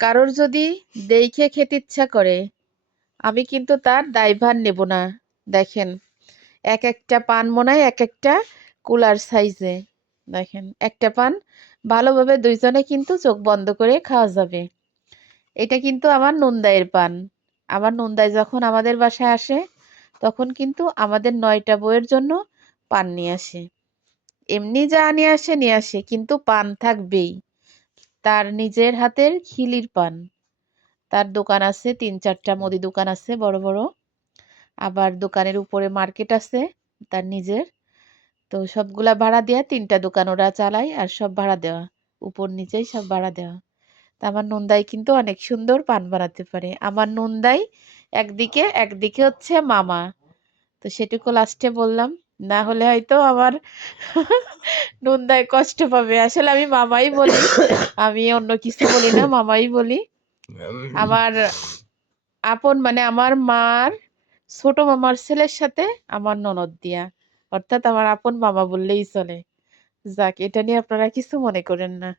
কারোর যদি দেখে খেতে ইচ্ছা করে, আমি কিন্তু তার দায়ভার নেব না। দেখেন, এক একটা পান মনে হয় এক একটা কুলার সাইজে। দেখেন, একটা পান ভালোভাবে দুইজনে কিন্তু চোখ বন্ধ করে খাওয়া যাবে। এটা কিন্তু আমার নন্দাইয়ের পান। আমার নন্দাই যখন আমাদের বাসায় আসে, তখন কিন্তু আমাদের ৯টা বউয়ের জন্য পান নিয়ে আসে। এমনি যা নিয়ে আসে, কিন্তু পান থাকবেই। তার নিজের হাতের খিলির পান। তার দোকান আছে, ৩-৪টা মুদি দোকান আছে বড় বড়। আবার দোকানের উপরে মার্কেট আছে তার নিজের। তো সবগুলা ভাড়া দেয়া, ৩টা দোকান ওরা চালায়, আর সব ভাড়া দেওয়া। উপর নিচেই সব ভাড়া দেওয়া। তা আমার নন্দাই কিন্তু অনেক সুন্দর পান বানাতে পারে। আমার নন্দাই একদিকে, একদিকে হচ্ছে মামা। তো সেটুকু লাস্টে বললাম। না হলে হয়তো আমার নন্দাই কষ্ট পাবে। আসলে আমি মামাই বলি। আমি অন্য কিছু বলি না, মামাই বলি। আমার আপন মানে আমার মার ছোট মামার ছেলের সাথে আমার ননদ দিয়া। অর্থাৎ আমার আপন মামা বললেই চলে। যাক, এটা নিয়ে আপনারা কিছু মনে করেন না।